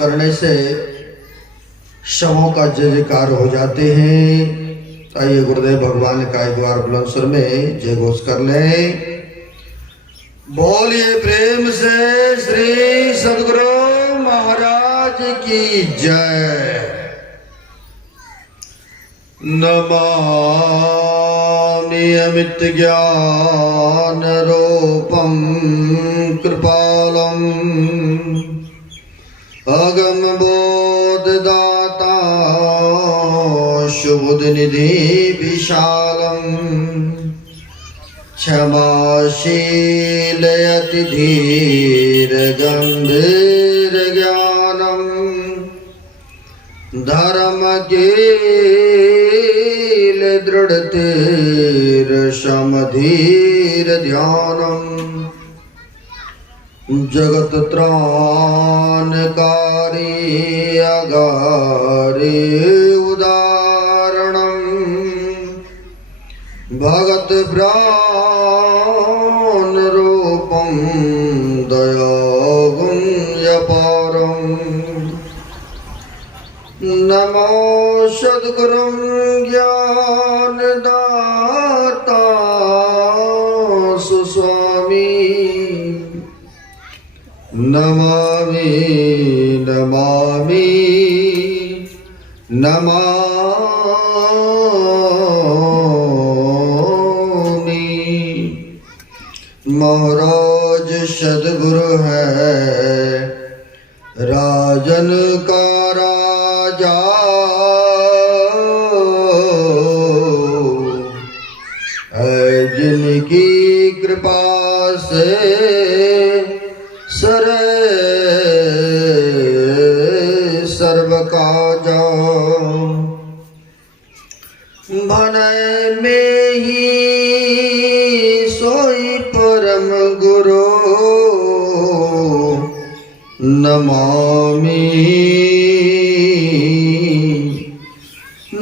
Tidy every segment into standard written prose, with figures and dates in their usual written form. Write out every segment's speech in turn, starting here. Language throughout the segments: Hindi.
करने से शवों का जय जयकार हो जाते हैं। आइए गुरुदेव भगवान का एक बार बुलंद स्वर में जय घोष कर लें। बोलिए प्रेम से श्री सद्गुरु महाराज की जय। नमामि अमित ज्ञान रूपम कृपालम अगम बोधदाता शुभ निधि विशालम क्षमाशील अति धीर गंभीर ज्ञानम धर्म कील दृढ़ धीर समधीर ध्यानम जगत त्राणकारी अगारी उदाहरणम भगत प्राण रूपम दयागुण्यपारम नमो सद्गुरुं ज्ञानदाता सुस्वामी नमामि नमामि नमामि। महाराज सद्गुरु है राजन का राजा है जिनकी कृपा से सर्व काजा भनय में ही सोई परम गुरु नमामि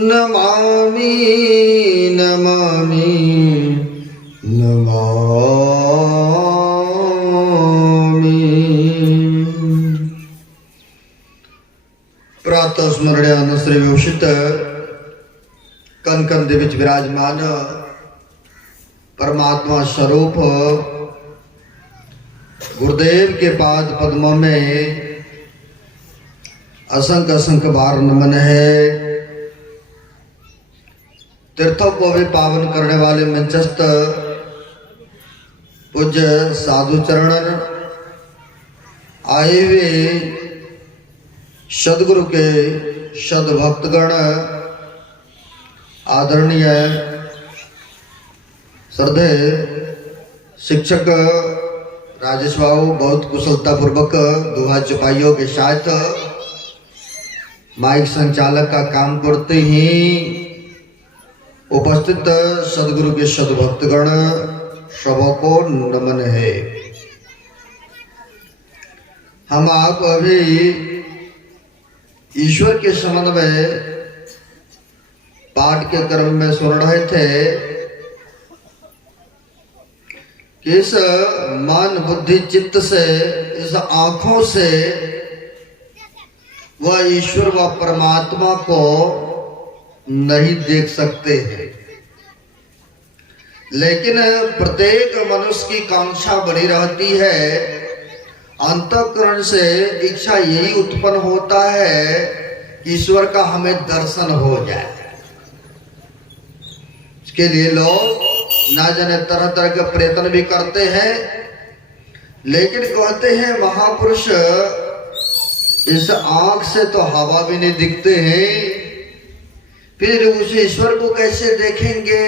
नमामि नमामि नमामि। प्रातः स्मरण्यान श्री विभूषित कन कन दे विच विराजमान परमात्मा स्वरूप गुरुदेव के पाद पद्मों में असंख्य असंख्य बार नमन है। तीर्थों को भी पावन करने वाले मंचस्थ पूज्य साधु चरण आए हुए सदगुरु के सद्भक्तगण आदरणीय श्रद्धे शिक्षक राजेश बाबू बहुत कुशलता पूर्वक दुहा चपाइयों के साथ माइक संचालक का काम करते ही उपस्थित सदगुरु के सद्भक्तगण सबों को नमन है। हम आप अभी ईश्वर के संबंध में पाठ के क्रम में सुन रहे थे कि इस मन बुद्धि चित्त से इस आंखों से वह ईश्वर व परमात्मा को नहीं देख सकते हैं, लेकिन प्रत्येक मनुष्य की कांक्षा बनी रहती है। अंतःकरण से इच्छा यही उत्पन्न होता है कि ईश्वर का हमें दर्शन हो जाए। इसके लिए लोग ना जाने तरह तरह के प्रयत्न भी करते हैं, लेकिन कहते हैं महापुरुष इस आंख से तो हवा भी नहीं दिखते हैं, फिर उस ईश्वर को कैसे देखेंगे।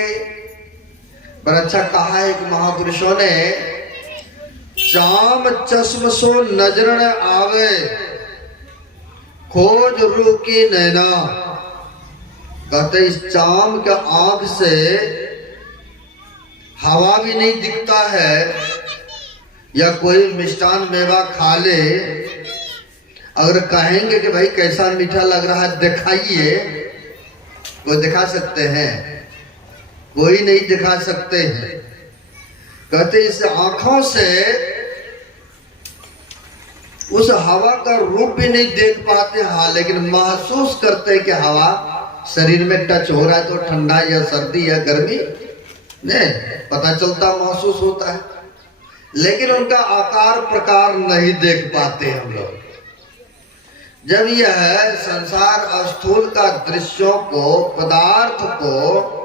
पर अच्छा कहा है कि महापुरुषों ने चाम चश्म सो नजर न आवे खोज रू की नैना। कहते इस चाम के आंख से हवा भी नहीं दिखता है, या कोई मिष्टान मेवा खा ले, अगर कहेंगे कि भाई कैसा मीठा लग रहा है दिखाइए, वो दिखा सकते हैं? कोई नहीं दिखा सकते हैं। कहते इस आंखों से उस हवा का रूप भी नहीं देख पाते, हाँ, लेकिन महसूस करते हैं कि हवा शरीर में टच हो रहा है तो ठंडा या सर्दी या गर्मी नहीं पता चलता, महसूस होता है, लेकिन उनका आकार प्रकार नहीं देख पाते हम लोग। जब यह संसार स्थूल का दृश्यों को, पदार्थ को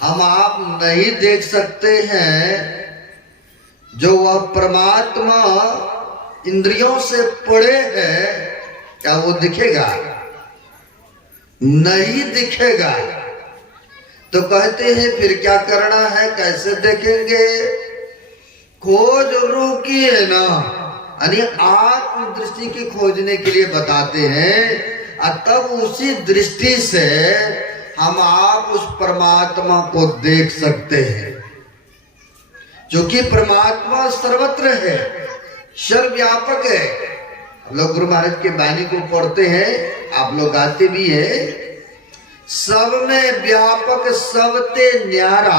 हम आप नहीं देख सकते हैं, जो वह परमात्मा इंद्रियों से पड़े हैं, क्या वो दिखेगा? नहीं दिखेगा। तो कहते हैं फिर क्या करना है, कैसे देखेंगे? खोज रुकिए ना, यानी आत्म दृष्टि की खोजने के लिए बताते हैं, और तब उसी दृष्टि से हम आप उस परमात्मा को देख सकते हैं, क्योंकि परमात्मा सर्वत्र है, सर्वव्यापक है। हम लोग गुरु महाराज के वाणी को पढ़ते हैं, आप लोग गाते भी है, सब में व्यापक सबते न्यारा,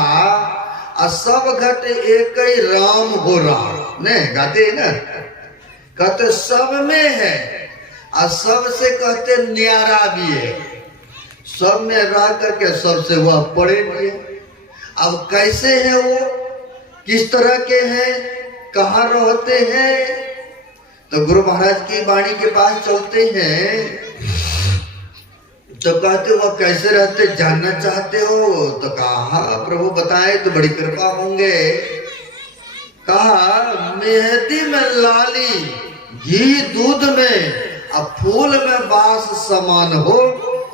और सब घट एक ही राम हो राम। नहीं गाते है ना, कहते सब में है और सबसे कहते न्यारा भी है, सब में रह करके सबसे वह पड़े भी है। अब कैसे है वो, किस तरह के हैं, कहाँ रहते हैं? तो गुरु महाराज की वाणी के पास चलते हैं, तो कहते वो कैसे रहते जानना चाहते हो? तो कहा प्रभु बताए तो बड़ी कृपा होंगे। कहा मेहंदी में लाली, घी दूध में, अब फूल में बास समान हो,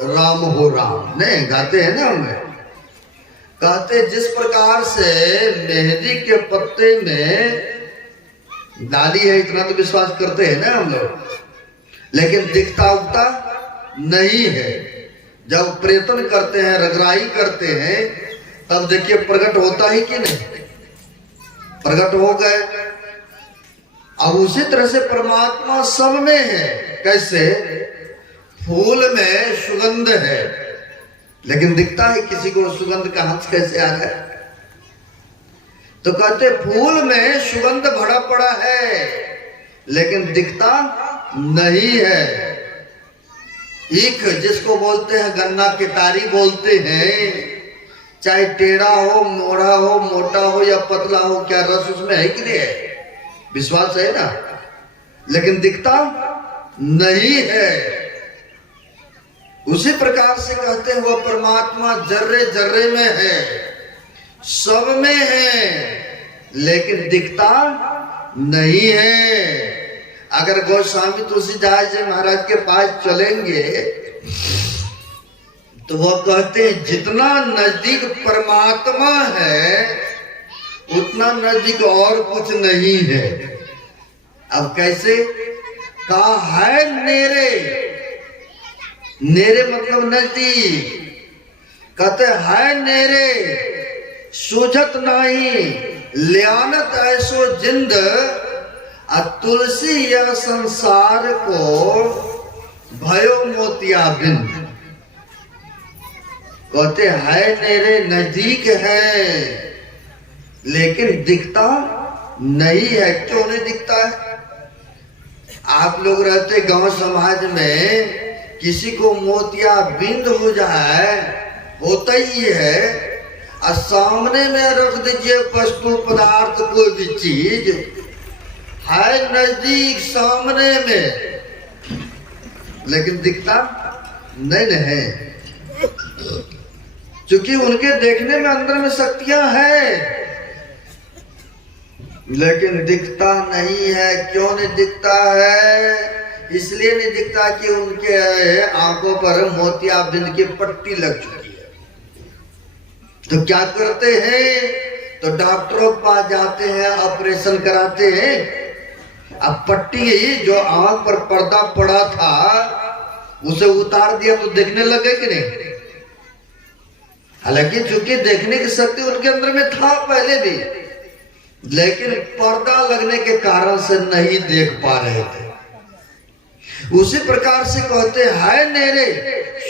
राम हो राम। नहीं गाते हैं ना हमें, कहते जिस प्रकार से मेहंदी के पत्ते में डाली है, इतना तो विश्वास करते हैं ना हम लोग, लेकिन दिखता उगता नहीं है। जब प्रयत्न करते हैं, रगराई करते हैं, तब देखिए प्रकट होता ही कि नहीं, प्रकट हो गए। अब उसी तरह से परमात्मा सब में है। कैसे? फूल में सुगंध है, लेकिन दिखता है किसी को सुगंध का हंस कैसे आ रहा है? तो कहते फूल में सुगंध भरा पड़ा है, लेकिन दिखता नहीं है। ईख जिसको बोलते हैं, गन्ना कितारी बोलते हैं, चाहे टेढ़ा हो, मोड़ा हो, मोटा हो या पतला हो, क्या रस उसमें है कि नहीं है? विश्वास है ना, लेकिन दिखता नहीं है। उसी प्रकार से कहते हैं वह परमात्मा जर्रे जर्रे में है, सब में है, लेकिन दिखता नहीं है। अगर गोस्वामी तुलसीदास जी महाराज के पास चलेंगे तो वह कहते हैं जितना नजदीक परमात्मा है, उतना नजदीक और कुछ नहीं है। अब कैसे? कहा है नेरे, नेरे मतलब नजदीक। कहते है नेरे, सूझत नहीं, लियानत ऐसो जिंद, तुलसी या संसार को भयो मोतिया बिंद। कहते है मेरे नजदीक है, लेकिन दिखता नहीं है। क्यों नहीं दिखता है? आप लोग रहते गांव समाज में, किसी को मोतिया बिंद हो जाए, होता ही है, और सामने में रख दीजिए वस्तु पदार्थ कोई भी चीज, है नजदीक सामने में, लेकिन दिखता नहीं है, क्योंकि उनके देखने में अंदर में शक्तियां हैं, लेकिन दिखता नहीं है। क्यों नहीं दिखता है? इसलिए नहीं दिखता कि उनके आंखों पर मोतियाबिंद की पट्टी लग चुकी है। तो क्या करते हैं? तो डॉक्टरों के पास जाते हैं, ऑपरेशन कराते हैं। अब पट्टी जो आंख पर पर्दा पड़ा था उसे उतार दिया तो देखने लगे कि नहीं? हालांकि चूंकि देखने की शक्ति उनके अंदर में था पहले भी, लेकिन पर्दा लगने के कारण से नहीं देख पा रहे थे। उसी प्रकार से कहते है नेरे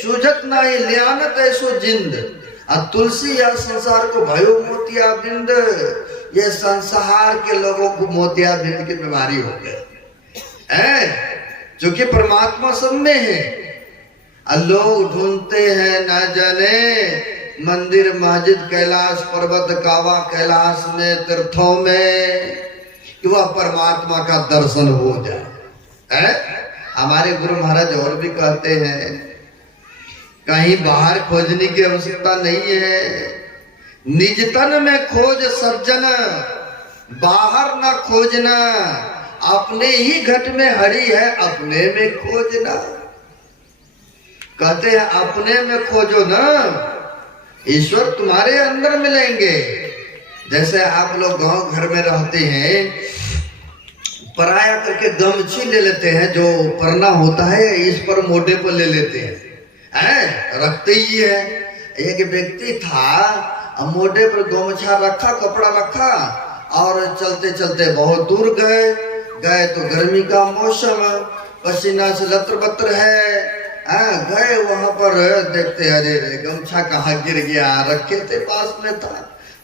सूझत नहीं, लियानत ऐसो जिंद, तुलसी या संसार को भयो मोतिया बिंद। ये संसार के लोगों को मोतिया बिंद की बीमारी हो गई। है, क्योंकि परमात्मा सब में है। लोग ढूंढते हैं ना जाने मंदिर मस्जिद कैलाश पर्वत कावा कैलाश में तीर्थों में कि वह परमात्मा का दर्शन हो जाए। है? हमारे गुरु महाराज और भी कहते हैं कहीं बाहर खोजने की आवश्यकता नहीं है, निज तन में खोज सज्जन, बाहर ना खोजना, अपने ही घट में हरि है, अपने में खोजना। कहते हैं अपने में खोजो ना, ईश्वर तुम्हारे अंदर मिलेंगे। जैसे आप लोग गांव घर में रहते हैं, पराया करके गमछी ले लेते हैं, जो परना होता है इस पर मोटे पर ले लेते हैं, रखते ही है। एक व्यक्ति था, मोटे पर गमछा रखा, कपड़ा रखा और चलते चलते बहुत दूर गए तो गर्मी का मौसम, पसीना से लतर बतर है। गए वहां पर देखते अरे गमछा कहाँ गिर गया, रखे थे पास में था,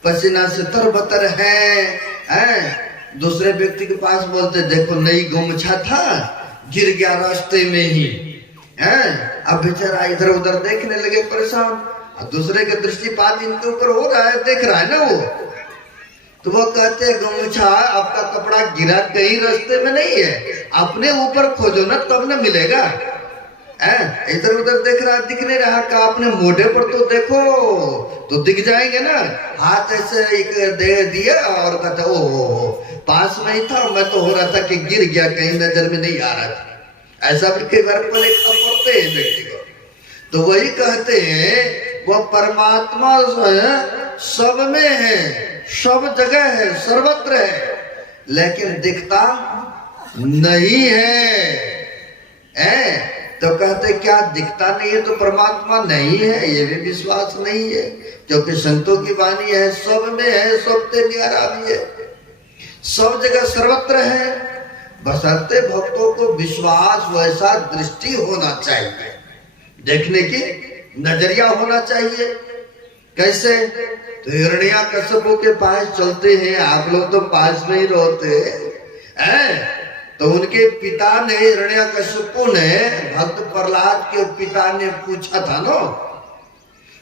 पसीना से तरबतर है। दूसरे व्यक्ति के पास बोलते देखो नई गमछा था, गिर गया रास्ते में ही है। अब बेचारा इधर उधर देखने लगे परेशान, दूसरे के दृष्टिपात इनके ऊपर हो रहा है, देख रहा है ना वो, तो वो कहते हैं गमछा आपका कपड़ा गिरा कहीं रास्ते में नहीं है, अपने ऊपर खोजो ना तब ना मिलेगा। इधर उधर देख रहा दिख नहीं रहा, का आपने मोटे पर तो देखो तो दिख जाएंगे ना। हाथ ऐसे एक दे दिया और कहता ओ पास में ही था, मैं तो हो रहा था कि गिर गया, कहीं नजर में नहीं आ रहा था। ऐसा भी कई बार पढ़ते हैं व्यक्ति को। तो वही कहते हैं वो परमात्मा सब में है, सब जगह है, सर्वत्र है, लेकिन दिखता नहीं है। तो कहते क्या दिखता नहीं है तो परमात्मा नहीं है, ये भी विश्वास नहीं है, क्योंकि संतों की वाणी है सब में है, सबसे न्यारा भी है, सब जगह सर्वत्र है। बशर्ते भक्तों को विश्वास वैसा दृष्टि होना चाहिए, देखने की नजरिया होना चाहिए। कैसे? तो हिरण्याकश्यप के पास चलते हैं, आप लोग तो पास में ही रहते हैं। तो उनके पिता ने, हिरण्याकश्यप ने, भक्त प्रहलाद के पिता ने पूछा था ना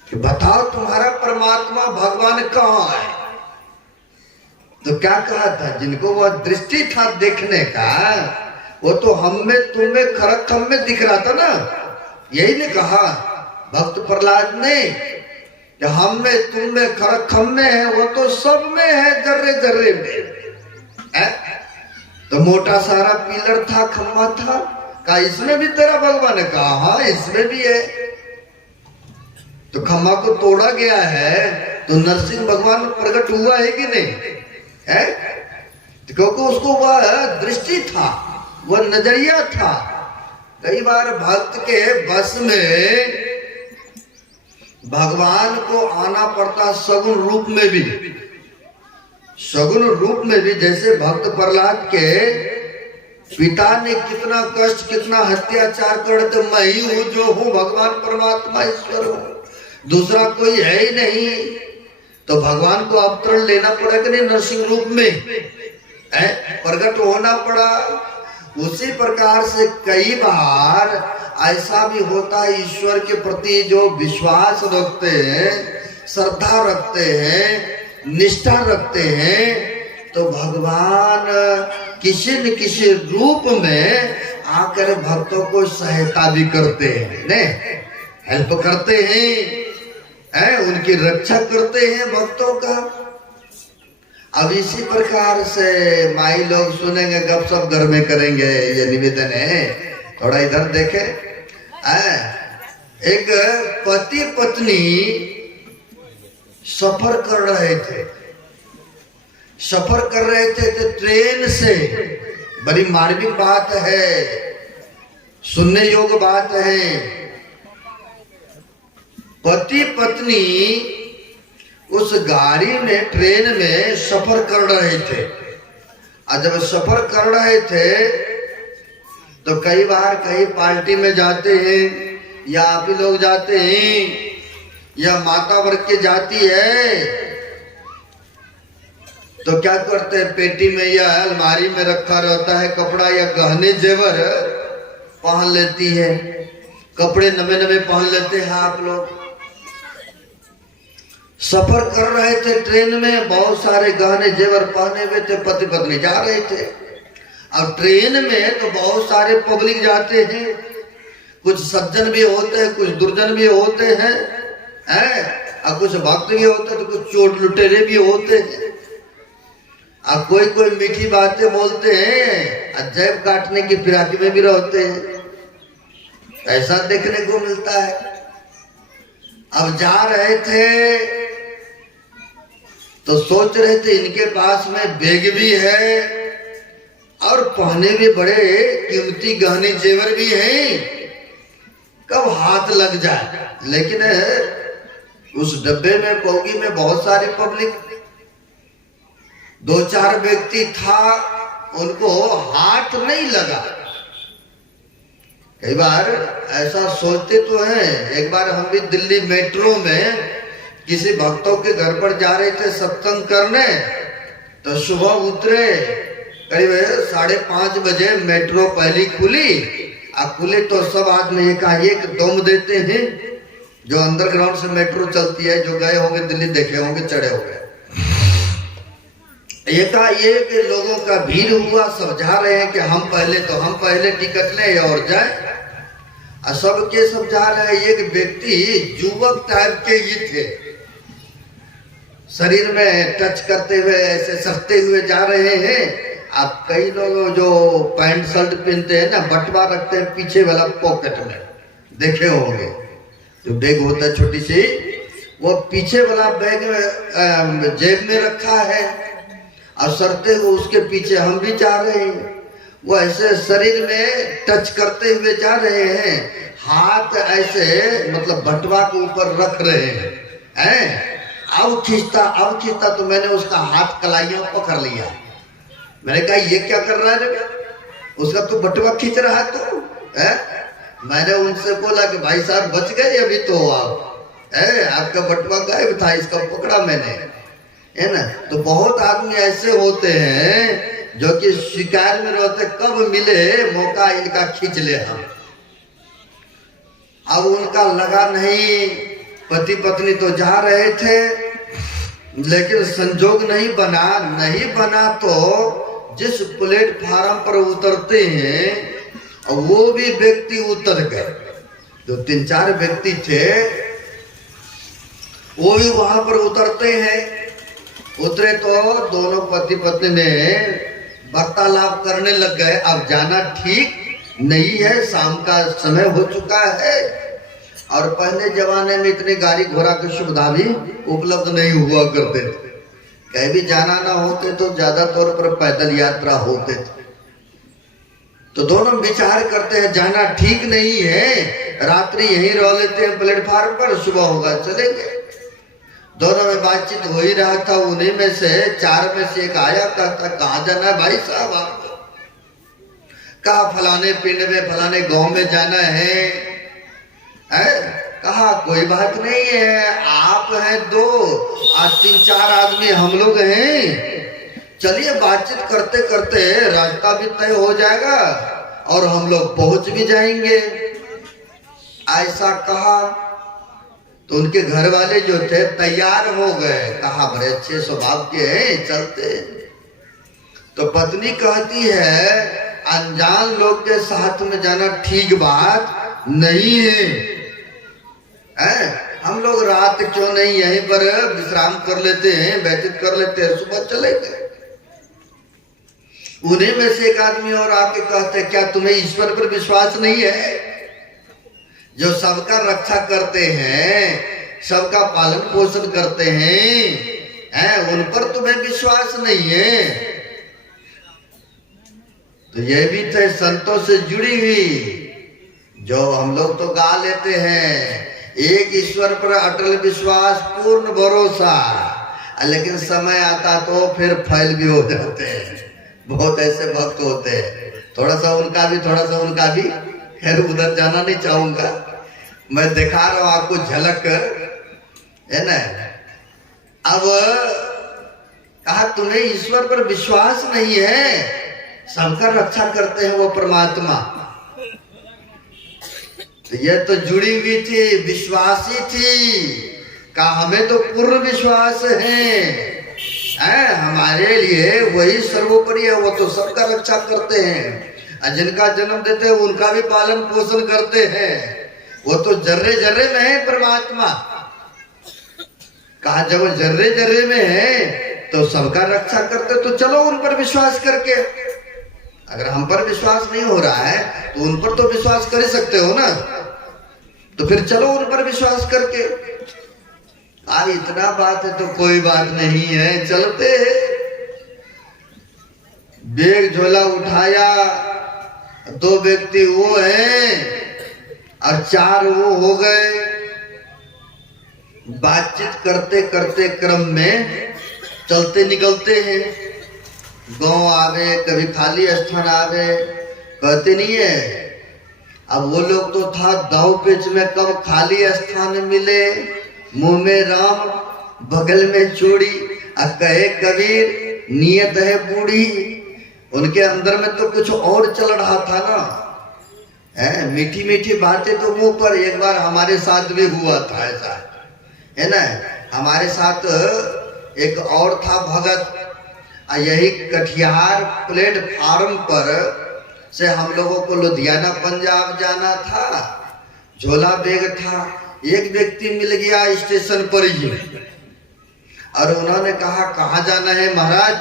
कि बताओ तुम्हारा परमात्मा भगवान कहाँ है? तो क्या कहा था? जिनको वह दृष्टि था देखने का, वो तो हम में तुम में खरखम में दिख रहा था ना, यही ने कहा भक्त प्रहलाद ने कि हम में तुम में खरखम में है, वो तो सब में है, जर्रे जर्रे में। तो मोटा सारा पिलर था, खम्मा था, कहा इसमें भी तेरा भगवान है? कहा हाँ इसमें भी है। तो खम्मा को तोड़ा गया है तो नरसिंह भगवान प्रकट हुआ है कि नहीं है? तो क्योंकि उसको वह दृष्टि था, वह नजरिया था। कई बार भक्त के बस में भगवान को आना पड़ता सगुन रूप में भी, सगुन रूप में भी। जैसे भक्त प्रहलाद के पिता ने कितना कष्ट, कितना अत्याचार कर, तो मैं ही हूँ जो हूँ, भगवान परमात्मा ईश्वर हूँ, दूसरा कोई है ही नहीं। तो भगवान को अवतरण लेना पड़ा कि नहीं, नरसिंह रूप में प्रकट होना पड़ा। उसी प्रकार से कई बार ऐसा भी होता है, ईश्वर के प्रति जो विश्वास रखते हैं, श्रद्धा रखते हैं, निष्ठा रखते हैं, तो भगवान किसी न किसी रूप में आकर भक्तों को सहायता भी करते हैं, ने हेल्प करते हैं, उनकी रक्षा करते हैं भक्तों का। अब इसी प्रकार से माई लोग सुनेंगे, गपशप घर में करेंगे, ये निवेदन है। थोड़ा इधर देखें, एक पति पत्नी सफर कर रहे थे, तो ट्रेन से, बड़ी मार्मिक बात है, सुनने योग्य बात है। पति पत्नी उस गाड़ी में, ट्रेन में सफर कर रहे थे। और जब सफर कर रहे थे तो कई बार कहीं पार्टी में जाते हैं, या आप ही लोग जाते हैं, या माता वर्ग की जाती है, तो क्या करते हैं, पेटी में या अलमारी में रखा रहता है कपड़ा या गहने जेवर पहन लेती है, कपड़े नवे नवे पहन लेते हैं आप लोग। सफर कर रहे थे ट्रेन में, बहुत सारे गहने जेवर पहने हुए थे, पति पत्नी जा रहे थे। अब ट्रेन में तो बहुत सारे पब्लिक जाते हैं, कुछ सज्जन भी होते हैं, कुछ दुर्जन भी होते हैं, और कुछ भक्त भी होते हैं, तो कुछ चोट लुटेरे भी होते हैं। अब कोई कोई मीठी बातें बोलते हैं, अजैब काटने की फिराकी में भी रहते हैं, ऐसा देखने को मिलता है। अब जा रहे थे तो सोच रहे थे इनके पास में बैग भी है और पहने भी बड़े कीमती गहने जेवर भी हैं, कब हाथ लग जाए। लेकिन उस डब्बे में पोगी में बहुत सारी पब्लिक, 2-4 व्यक्ति था, उनको हाथ नहीं लगा। कई बार ऐसा सोचते तो हैं। एक बार हम भी दिल्ली मेट्रो में किसी भक्तों के घर पर जा रहे थे सत्संग करने, तो सुबह उतरे, करीब 5:30 बजे मेट्रो पहली खुली। अब खुले तो सब आदमी एक दम देते हैं, जो अंडरग्राउंड से मेट्रो चलती है, जो गए होंगे दिल्ली देखे होंगे, चढ़े होंगे। एकाएक लोगों का भीड़ हुआ, सब जा रहे हैं कि हम पहले टिकट लें और जाए। सबके सब जा रहे हैं। एक व्यक्ति युवक टाइप के ही थे, शरीर में टच करते हुए ऐसे सटते हुए जा रहे हैं। अब कई लोग जो पैंट शर्ट पहनते हैं ना, बटवा रखते हैं पीछे वाला पॉकेट में, देखे होंगे, जो बैग होता है छोटी सी, वो पीछे वाला बैग जेब में रखा है और सरते हुए उसके पीछे हम भी जा रहे हैं। वो ऐसे शरीर में टच करते हुए जा रहे हैं, हाथ ऐसे मतलब बटवा के ऊपर रख रहे हैं। अब खींचता तो मैंने उसका हाथ कलाइयां पकड़ लिया। मैंने कहा ये क्या कर रहा है, उसका तो बटवा खींच रहा है तो मैंने उनसे बोला कि भाई साहब बच गए अभी तो आप, आपका बटवा गायब था, इसका पकड़ा मैंने, है ना। तो बहुत आदमी ऐसे होते हैं जो कि शिकार में रहते, कब मिले मौका इनका खींच ले हम। अब उनका लगा नहीं, पति पत्नी तो जा रहे थे, लेकिन संजोग नहीं बना तो जिस प्लेटफार्म पर उतरते हैं वो भी व्यक्ति उतर गए। जो 3-4 व्यक्ति थे वो भी वहां पर उतरते हैं। उतरे तो दोनों पति पत्नी ने वार्तालाप करने लग गए। अब जाना ठीक नहीं है, शाम का समय हो चुका है और पहले जमाने में इतनी गाड़ी घोड़ा की सुविधा भी उपलब्ध नहीं हुआ करते थे। कहीं भी जाना ना होते तो ज्यादा तौर पर पैदल यात्रा होते थे। तो दोनों विचार करते हैं जाना ठीक नहीं है, रात्रि यहीं रह लेते हैं प्लेटफार्म पर, सुबह होगा चलेंगे। दोनों में बातचीत हो ही रहा था। उन्हीं में से 4 में से एक आया, कहता कहाँ जाना है भाई साहब आपको? कहा फलाने पिंड में फलाने गांव में जाना है। कहा कोई बात नहीं है, आप हैं 2 और 3-4 आदमी हम लोग हैं, चलिए बातचीत करते करते रास्ता भी तय हो जाएगा और हम लोग पहुंच भी जाएंगे। ऐसा कहा तो उनके घर वाले जो थे तैयार हो गए, कहा बड़े अच्छे स्वभाव के हैं, चलते। तो पत्नी कहती है अनजान लोग के साथ में जाना ठीक बात नहीं है, हम लोग रात क्यों नहीं यहीं पर विश्राम कर लेते हैं, व्यतीत कर लेते हैं, सुबह चले गए। उन्हीं में से एक आदमी और आके कहते क्या तुम्हें ईश्वर पर विश्वास नहीं है, जो सबका रक्षा करते हैं, सबका पालन पोषण करते हैं, उन पर तुम्हें विश्वास नहीं है? तो ये भी थे संतों से जुड़ी हुई, जो हम लोग तो गा लेते हैं एक ईश्वर पर अटल विश्वास पूर्ण भरोसा, लेकिन समय आता तो फिर फैल भी हो जाते हैं। बहुत ऐसे भक्त होते हैं, थोड़ा सा उनका भी खैर उधर जाना नहीं चाहूंगा, मैं दिखा रहा हूं आपको झलक, है ना। अब कहा तुम्हें ईश्वर पर विश्वास नहीं है, सबका रक्षा करते हैं वो परमात्मा। तो यह तो जुड़ी हुई थी, विश्वासी थी। कहा हमें तो पूर्ण विश्वास है, हमारे लिए वही सर्वोपरि है, वो तो सबका रक्षा करते हैं, जिनका जन्म देते हैं उनका भी पालन पोषण करते हैं, वो तो जर्रे जर्रे में है परमात्मा। कहा जब जर्रे जर्रे में है तो सबका रक्षा करते, तो चलो उन पर विश्वास करके। अगर हम पर विश्वास नहीं हो रहा है तो उन पर तो विश्वास कर ही सकते हो ना, तो फिर चलो उन पर विश्वास करके। इतना बात है तो कोई बात नहीं है, चलते हैं। बैग झोला उठाया, 2 व्यक्ति वो हैं और 4 वो हो गए। बातचीत करते करते क्रम में चलते निकलते हैं। गांव आवे, कभी खाली स्थान आवे, कहते नहीं है। अब वो लोग तो था दाव पेच में, कब खाली स्थान मिले, मुंह में राम बगल में चूड़ी, कहे कबीर नियत है बूढ़ी। उनके अंदर में तो कुछ और चल रहा था ना, मीठी मीठी बातें तो मुंह पर। एक बार हमारे साथ भी हुआ था ऐसा, है ना। हमारे साथ एक और था भगत, यही कटिहार प्लेटफार्म पर से हम लोगों को लुधियाना पंजाब जाना था। झोला बैग था, एक व्यक्ति मिल गया स्टेशन पर ही, और उन्होंने कहा कहाँ जाना है महाराज।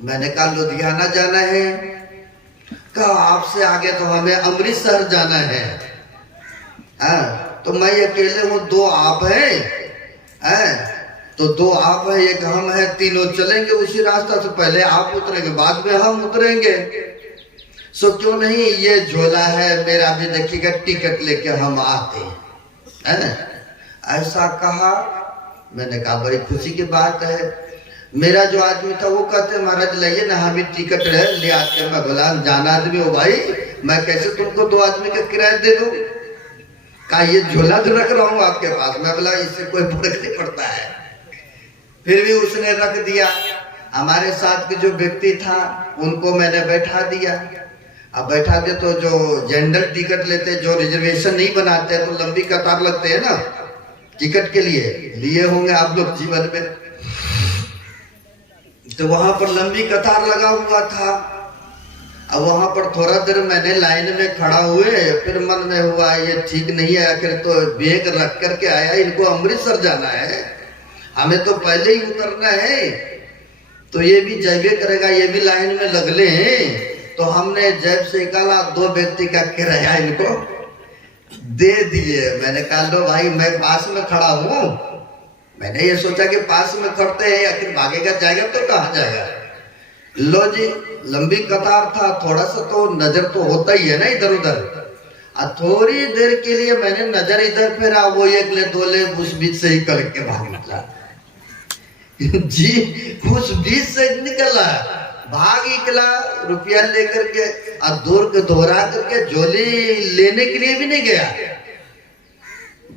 मैंने कहा लुधियाना जाना है। कहा आपसे आगे तो हमें अमृतसर जाना है। तो मैं अकेले हूँ, 2 आप हैं, तो 2 आप हैं, एक हम हैं, तीनों चलेंगे उसी रास्ता से। पहले आप उतरेंगे, बाद में हम उतरेंगे। सो क्यों नहीं, ये झोला है मेरा भी, देखिएगा टिकट लेके हम आते हैं, ऐसा कहा। मैंने कहा बड़ी खुशी की बात है। मेरा जो आदमी था वो कहते महाराज लाइए ना, हमें टिकट ले आते हैं। मैं बोला जाना आदमी हो भाई, मैं कैसे तुमको 2 आदमी का किराया दे दूं। कहा ये झोला तो रख रहा हूँ आपके पास। मैं बोला इससे कोई फर्क नहीं पड़ता है। फिर भी उसने रख दिया। हमारे साथ के जो व्यक्ति था उनको मैंने बैठा दिया। अब बैठा दे तो जो जनरल टिकट लेते, जो रिजर्वेशन नहीं बनाते तो लंबी कतार लगते हैं ना टिकट के लिए होंगे आप लोग जीवन में। तो वहां पर लंबी कतार लगा हुआ था। अब वहां पर थोड़ा देर मैंने लाइन में खड़ा हुए, फिर मन में हुआ ये ठीक नहीं है, आखिर तो बैग रख करके आया, इनको अमृतसर जाना है, हमें तो पहले ही उतरना है, तो ये भी जाइए करेगा, ये भी लाइन में लग ले हैं। तो हमने जेब से निकाला, 2 व्यक्ति का किराया इनको दे दिए। मैंने कहा लो भाई मैं पास में खड़ा हूँ। मैंने ये सोचा कि पास में खड़ते हैं, आखिर भागेगा जाएगा तो कहाँ जाएगा। लो जी, लंबी कतार था, थोड़ा सा तो नजर तो होता ही है ना इधर उधर। थोड़ी देर के लिए मैंने नजर इधर फेरा, वो 1 ले 2 ले उस बीच से ही कल के भाग निकला जी, उस बीच से निकला, भाग निकला, रुपया लेकर के, और दूर के दोहरा करके झोली लेने के लिए भी नहीं गया।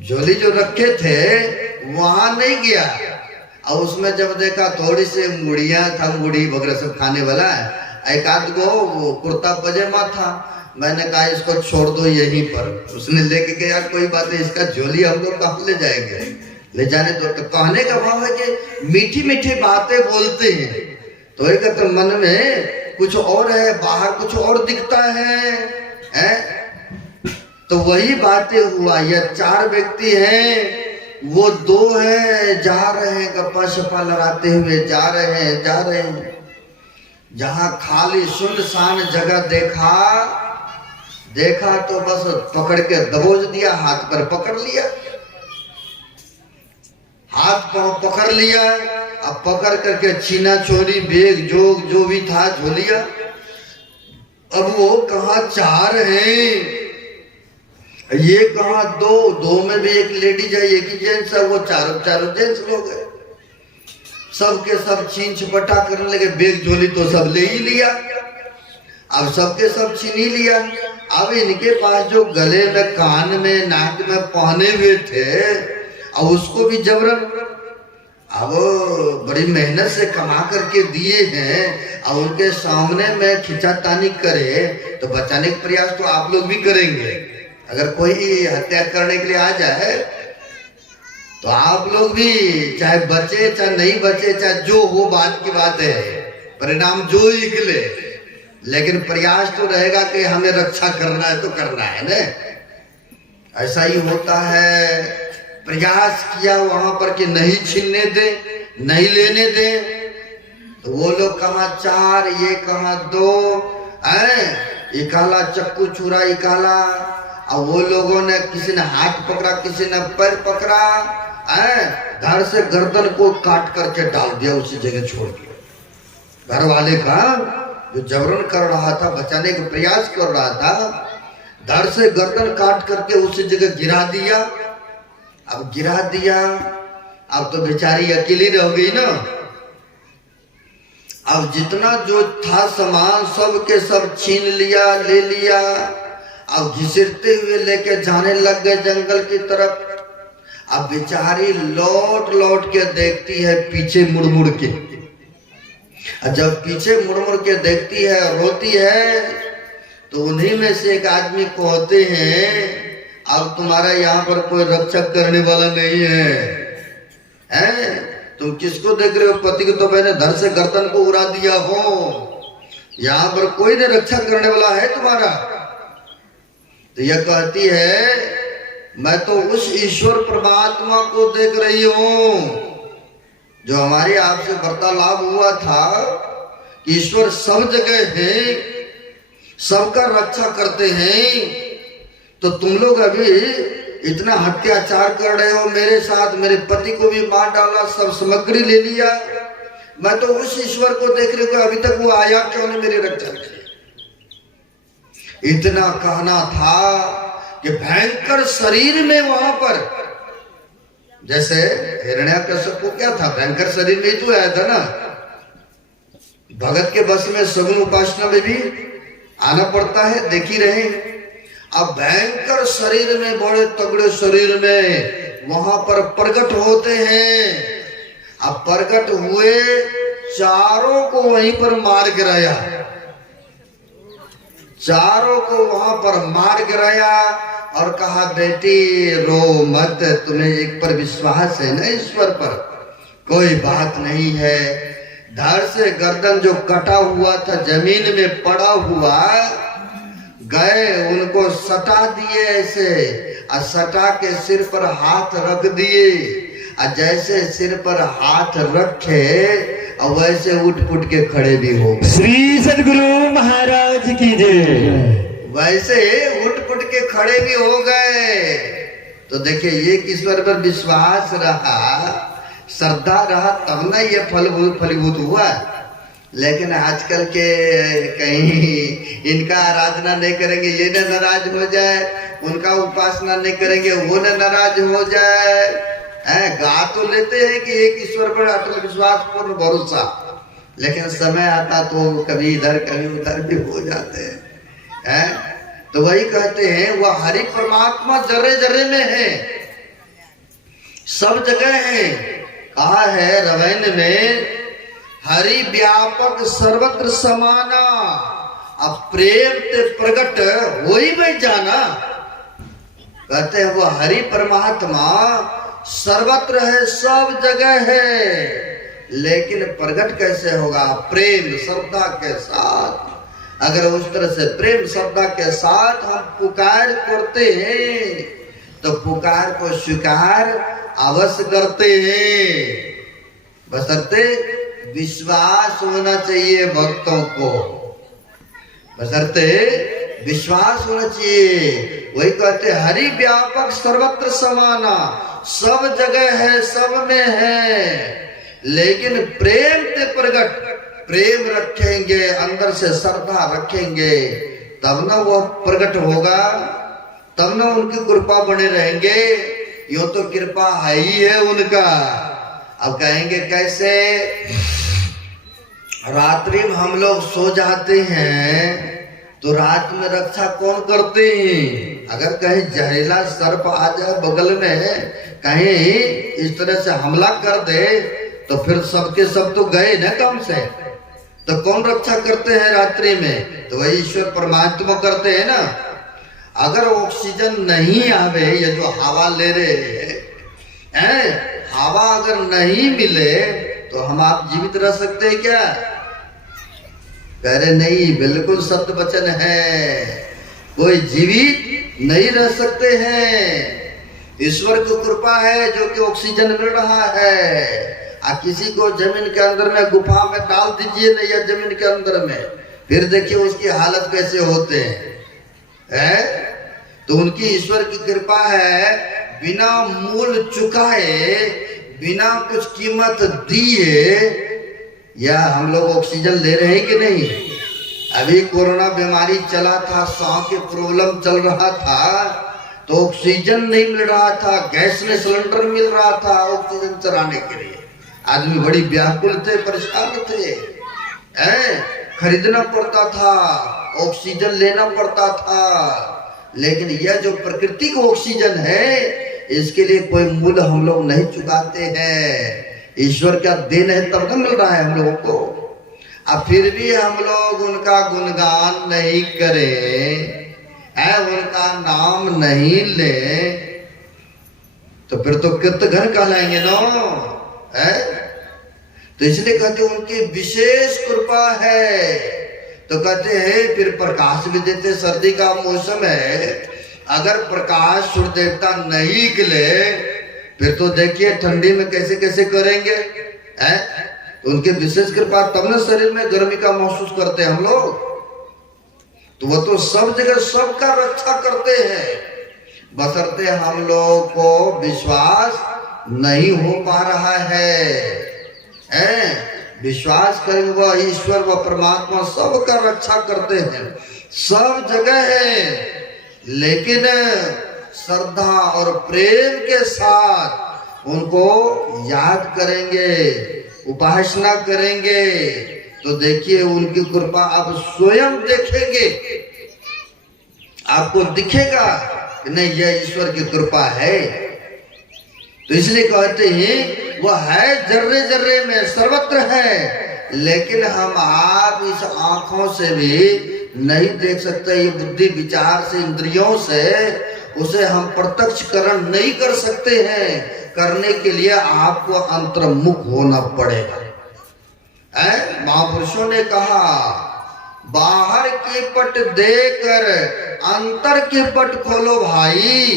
झोली जो रखे थे वहां नहीं गया। और उसमें जब देखा थोड़ी सी मुड़िया था, मुड़ी वगैरह सब खाने वाला है, एक आध गो वो कुर्ता पजामा था। मैंने कहा इसको छोड़ दो यहीं पर। उसने लेके गया, कोई बात नहीं, इसका झोली हम लोग कहाँ ले जाएंगे, ले जाने दो। तो कहने का भाव है कि मीठी मीठी बातें बोलते हैं तो एक तो मन में कुछ और है, बाहर कुछ और दिखता है? तो वही बातें हुआ। यह 4 व्यक्ति हैं, वो 2 हैं, जा रहे हैं गप्पा शप्पा लड़ाते हुए, जा रहे हैं। जहां खाली सुनसान जगह देखा तो बस पकड़ के दबोच दिया, हाथ पर पकड़ लिया, हाथ पांव पकड़ लिया। अब पकड़ करके छीना छोरी बैग जो भी था झोलिया। अब वो कहा 4 हैं, ये कहा 2 में भी एक लेडीज है, एक ही जेंट्स है, वो चारों जेंट्स लोग हैं। सबके सब छीन छपटा करने लगे। बैग झोली तो सब ले ही लिया, अब सबके सब छीन ही लिया। अब इनके पास जो गले में, कान में, नाक में पहने हुए थे, अब उसको भी जबरन अब बड़ी मेहनत से कमा करके दिए हैं और उनके सामने में खिंचातानी करे तो बचाने का प्रयास तो आप लोग भी करेंगे। अगर कोई हत्या करने के लिए आ जाए तो आप लोग भी चाहे बचे चाहे नहीं बचे चाहे जो हो बात की बात है, परिणाम जो निकले, लेकिन प्रयास तो रहेगा कि हमें रक्षा करना है तो करना है ना। ऐसा ही होता है, प्रयास किया वहां पर कि नहीं छीनने दे, नहीं लेने दे, तो वो लोग कहाँ 4 ये कहाँ 2, इकाला चक्कू छुरा इकाला, और वो लोगों ने किसी ने हाथ पकड़ा किसी ने पैर पकड़ा, घर से गर्दन को काट करके डाल दिया उसी जगह छोड़ दिया। घर वाले का जो जबरन कर रहा था, बचाने का प्रयास कर रहा था, धड़ से गर्दन काट करके उसी जगह गिरा दिया। अब गिरा दिया, अब तो बेचारी अकेली रह गई ना। अब जितना जो था सामान सब के सब छीन लिया, ले लिया। अब घिसरते हुए लेके जाने लग गए जंगल की तरफ। अब बेचारी लौट लौट के देखती है पीछे मुड़ मुड़ के। जब पीछे मुड़ मुड़ के देखती है, रोती है, तो उन्हीं में से एक आदमी कहते हैं, अब तुम्हारा यहाँ पर कोई रक्षक करने वाला नहीं है, तुम किसको देख रहे हो? पति को तो मैंने धड़ से गर्दन को उड़ा दिया हो, यहाँ पर कोई नहीं रक्षा करने वाला है तुम्हारा। तो यह कहती है, मैं तो उस ईश्वर परमात्मा को देख रही हूं जो हमारे आपसे वार्तालाप हुआ था कि ईश्वर सब जगह है, सबका रक्षा करते हैं। तो तुम लोग अभी इतना अत्याचार कर रहे हो मेरे साथ, मेरे पति को भी मार डाला, सब सामग्री ले लिया। मैं तो उस ईश्वर को देख रही हूँ, अभी तक वो आया क्यों नहीं मेरी रक्षा के लिए? इतना कहना था कि भयंकर शरीर में वहां पर, जैसे हिरण्याकश्यप को क्या था, भयंकर शरीर में ही तो आया था ना। भगत के बस में सगुन उपासना में भी आना पड़ता है, देख ही रहे। अब भयंकर शरीर में, बड़े तगड़े शरीर में वहां पर प्रकट होते हैं। अब प्रकट हुए, चारों को वहीं पर मार गिराया, चारों को वहां पर मार गिराया और कहा, बेटी रो मत, तुम्हें एक पर विश्वास है ना ईश्वर पर, कोई बात नहीं है। धड़ से गर्दन जो कटा हुआ था जमीन में पड़ा हुआ, गए उनको सटा दिए ऐसे, और सटा के सिर पर हाथ रख दिए, और जैसे सिर पर हाथ रखे और वैसे उठ पुट के खड़े भी हो गए। श्री सद्गुरु महाराज की जय। वैसे उठ पुट के खड़े भी हो गए। तो देखिए, ये ईश्वर पर विश्वास रहा, श्रद्धा रहा, तब ना ये फलीभूत हुआ। लेकिन आजकल के कहीं इनका आराधना नहीं करेंगे ये न नाराज हो जाए, उनका उपासना नहीं करेंगे वो न नाराज हो जाए। गा तो लेते हैं कि एक ईश्वर पर अटल विश्वास पूर्ण भरोसा, लेकिन समय आता तो कभी इधर कभी उधर भी हो जाते हैं। तो वही कहते हैं, वह हरि परमात्मा जर्रे जर्रे में है, सब जगह है। कहा है रामायण में, हरि व्यापक सर्वत्र समाना, अब प्रेम ते प्रकट वही में जाना। कहते हैं वो हरि परमात्मा सर्वत्र है, सब जगह है, लेकिन प्रकट कैसे होगा? प्रेम श्रद्धा के साथ। अगर उस तरह से प्रेम श्रद्धा के साथ हम पुकार करते हैं तो पुकार को स्वीकार अवश्य करते हैं, बशर्ते विश्वास होना चाहिए भक्तों को, बशर्ते विश्वास होना चाहिए। वही कहते हरि व्यापक सर्वत्र समाना, सब जगह है, सब में है, लेकिन प्रेम ते प्रकट, प्रेम रखेंगे, अंदर से श्रद्धा रखेंगे, तब ना वह प्रकट होगा, तब ना उनकी कृपा बने रहेंगे। यो तो कृपा है ही है उनका। अब कहेंगे कैसे? रात्रि में हम लोग सो जाते हैं तो रात में रक्षा कौन करते हैं? अगर कहीं जहरीला सर्प आ जाए बगल में, कहीं इस तरह से हमला कर दे तो फिर सबके सब तो गए ना काम से, तो कौन रक्षा करते हैं रात्रि में? तो वही ईश्वर परमात्मा करते हैं ना। अगर ऑक्सीजन नहीं आवे, ये जो हवा ले रहे हैं, हवा अगर नहीं मिले तो हम आप जीवित रह सकते हैं क्या? कह रहे नहीं, बिल्कुल सत्य वचन है, कोई जीवित नहीं रह सकते हैं। ईश्वर की कृपा है जो कि ऑक्सीजन मिल रहा है। किसी को जमीन के अंदर में गुफा में डाल दीजिए ना, या जमीन के अंदर में, फिर देखिए उसकी हालत कैसे होते हैं। तो उनकी ईश्वर की कृपा है, बिना मूल चुकाए, बिना कुछ कीमत दिए, या हम लोग ऑक्सीजन ले रहे हैं कि नहीं? अभी कोरोना बीमारी चला था, सांस की प्रॉब्लम चल रहा था, तो ऑक्सीजन नहीं मिल रहा था, गैस में सिलेंडर मिल रहा था ऑक्सीजन चलाने के लिए। आदमी बड़ी व्याकुल थे, परेशान थे, खरीदना पड़ता था, ऑक्सीजन लेना पड़ता था। लेकिन यह जो प्रकृति का ऑक्सीजन है, इसके लिए कोई मूल्य हम लोग नहीं चुकाते हैं। ईश्वर का देन है तब तो मिल रहा है हम लोगों को। अब फिर भी हम लोग उनका गुणगान नहीं करें, उनका नाम नहीं ले, तो फिर तो कृत घर कहलाएंगे ना। तो इसलिए कहते हैं उनकी विशेष कृपा है। तो कहते हैं फिर प्रकाश भी देते, सर्दी का मौसम है, अगर प्रकाश सूर्य देवता नहीं निकले, फिर तो देखिए ठंडी में कैसे कैसे करेंगे। तो उनके विशेष कृपा, तब ना शरीर में गर्मी का महसूस करते हैं हम लोग। तो वो तो सब जगह सबका रक्षा करते हैं, बशर्ते हम लोग को विश्वास नहीं हो पा रहा है। विश्वास करेंगे वह ईश्वर व परमात्मा सबका रक्षा करते हैं, सब जगह है। लेकिन श्रद्धा और प्रेम के साथ उनको याद करेंगे, उपासना करेंगे, तो देखिए उनकी कृपा आप स्वयं देखेंगे, आपको दिखेगा कि नहीं यह ईश्वर की कृपा है। तो इसलिए कहते हैं वह है जर्रे जर्रे में, सर्वत्र है, लेकिन हम आप इस आंखों से भी नहीं देख सकते, ये बुद्धि विचार से, इंद्रियों से उसे हम प्रत्यक्षकरण नहीं कर सकते हैं। करने के लिए आपको अंतर्मुख होना पड़ेगा। महापुरुषों ने कहा, बाहर की पट देकर अंतर की पट खोलो भाई,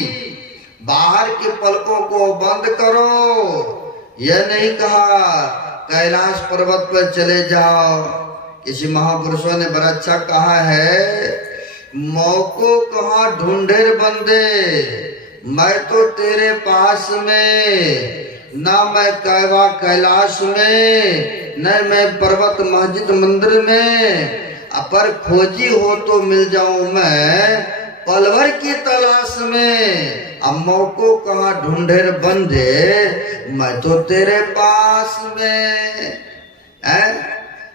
बाहर के पलकों को बंद करो। यह नहीं कहा कैलाश पर्वत पर चले जाओ। किसी महापुरुषों ने बड़ा अच्छा कहा है, मौको कहाँ ढूंढे बंदे, मैं तो तेरे पास में, ना मैं कैवा कैलाश में, न मैं पर्वत मस्जिद मंदिर में, पर खोजी हो तो मिल जाऊं मैं पलवर की तलाश में। अब मौको कहाँ ढूंढे बंदे, मैं तो तेरे पास में।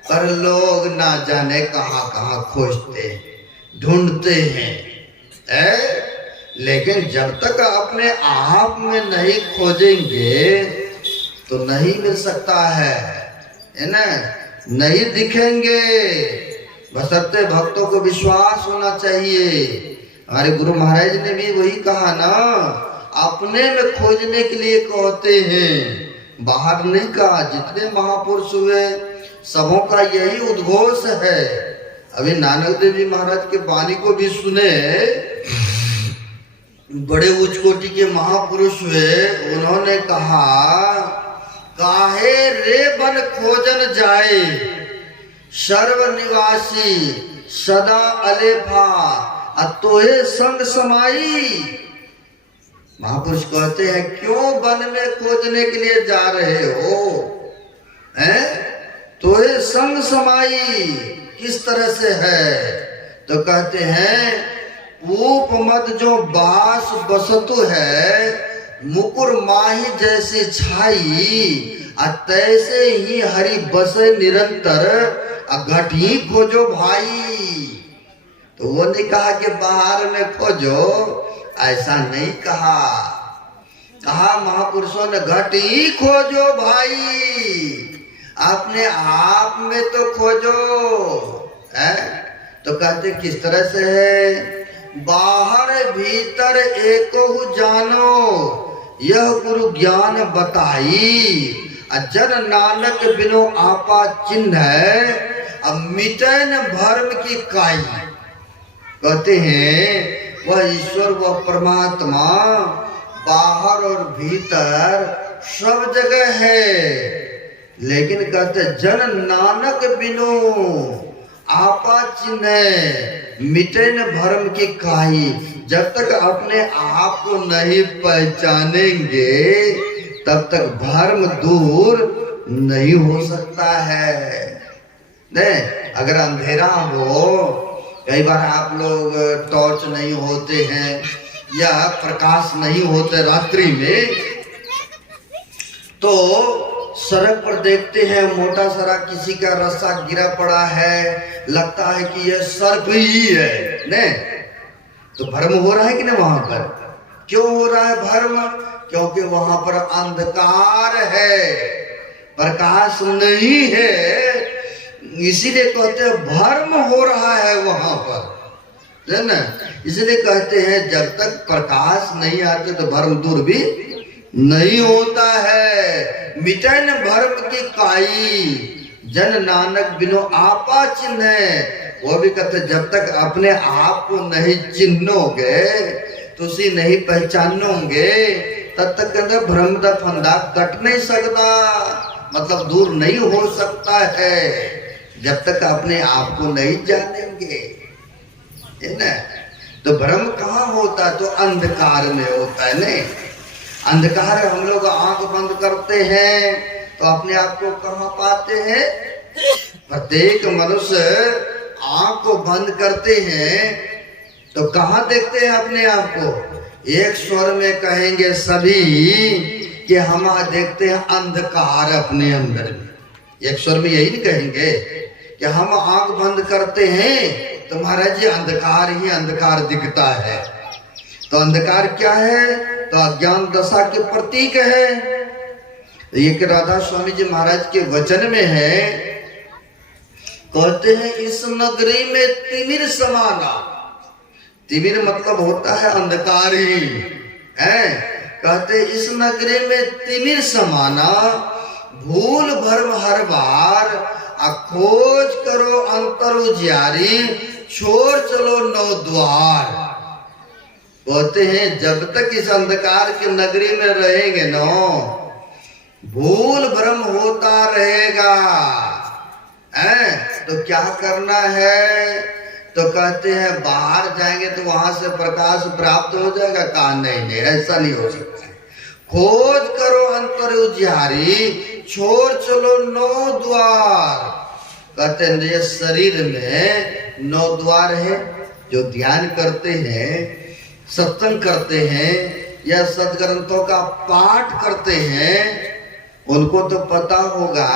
पर लोग ना जाने कहाँ कहाँ खोजते ढूंढते हैं, लेकिन जब तक अपने आप में नहीं खोजेंगे तो नहीं मिल सकता है ना, नहीं दिखेंगे। बशर्ते भक्तों को विश्वास होना चाहिए। हमारे गुरु महाराज ने भी वही कहा ना, अपने में खोजने के लिए कहते हैं, बाहर नहीं कहा। जितने महापुरुष हुए सबों का यही उद्घोष है। अभी नानक देव जी महाराज के वाणी को भी सुने, बड़े उच्च कोटि के महापुरुष हुए, उन्होंने कहा, काहे रे बन खोजन जाए, सर्व निवासी सदा अलेफा, अतोहे संग समाई। महापुरुष कहते हैं, क्यों वन में खोजने के लिए जा रहे हो, तोहे संग समाई किस तरह से है? तो कहते हैं, ऊप मद जो बास बसतु है, मुकुर माही जैसी छाई, तैसे ही हरि बसे निरंतर, घट ही खोजो भाई। तो वो नहीं कहा कि बाहर में खोजो, ऐसा नहीं कहा। कहा महापुरुषों ने घट ही खोजो भाई, अपने आप में तो खोजो है। तो कहते किस तरह से है, बाहर भीतर एको जानो, यह गुरु ज्ञान बताई, जन नानक बिनो आपा चिन्ह है, अब मिटन भर्म की काई। कहते हैं वह ईश्वर वह परमात्मा बाहर और भीतर सब जगह है, लेकिन कहते जन नानक बिनो आपा चिन्ह मिटन भर्म की काई। जब तक अपने आप को नहीं पहचानेंगे तब तक भर्म दूर नहीं हो सकता है। नहीं, अगर अंधेरा हो, कई बार आप लोग टॉर्च नहीं होते हैं या प्रकाश नहीं होते रात्रि में, तो सड़क पर देखते हैं मोटा सारा किसी का रस्सा गिरा पड़ा है, लगता है कि यह सर्प ही है, नहीं तो भ्रम हो रहा है कि नहीं वहां पर? क्यों हो रहा है भ्रम? क्योंकि वहां पर अंधकार है, प्रकाश नहीं है, इसीलिए कहते हैं भ्रम हो रहा है वहां पर, है ना। इसलिए कहते हैं जब तक प्रकाश नहीं आते तो भ्रम दूर भी नहीं होता है। मिटन भर्म की काई, जन नानक बिनो आपा चिन्ह। वो भी कहते जब तक अपने आप को नहीं चिन्होगे, तुसी नहीं पहचानोगे, तब तक कहते भ्रम दा फंदा कट नहीं सकता, मतलब दूर नहीं हो सकता है, जब तक अपने आप को नहीं जानेंगे, है ना। तो भ्रम कहाँ होता है? तो अंधकार में होता है। नहीं, अंधकार हम लोग आंख बंद करते हैं तो अपने आप को कहाँ पाते हैं? प्रत्येक मनुष्य आंख को बंद करते हैं तो कहाँ देखते हैं अपने आप को? एक स्वर में कहेंगे सभी कि हम देखते हैं अंधकार अपने अंदर में। एक स्वर में यही नहीं कहेंगे कि हम आंख बंद करते हैं तो महाराज जी अंधकार ही अंधकार दिखता है। तो अंधकार क्या है? तो अज्ञान दशा के प्रतीक है। एक राधा स्वामी जी महाराज के वचन में है, कहते हैं इस नगरी में तिमिर समाना। तिमिर मतलब होता है अंधकार ही है। कहते इस नगरी में तिमिर समाना, भूल भर्म हर बार, खोज करो अंतर उजियारी, छोड़ चलो नौ द्वार। कहते हैं जब तक इस अंधकार की नगरी में रहेंगे न, भूल भ्रम होता रहेगा, है? तो क्या करना है? तो कहते हैं बाहर जाएंगे तो वहां से प्रकाश प्राप्त हो जाएगा। कहा नहीं, ऐसा नहीं हो सकता। खोज करो अंतर उजियारी, छोड़ चलो नौ द्वार। कहते हैं ये शरीर में 9 द्वार है। जो ध्यान करते हैं, सत्संग करते हैं या सदग्रंथों का पाठ करते हैं, उनको तो पता होगा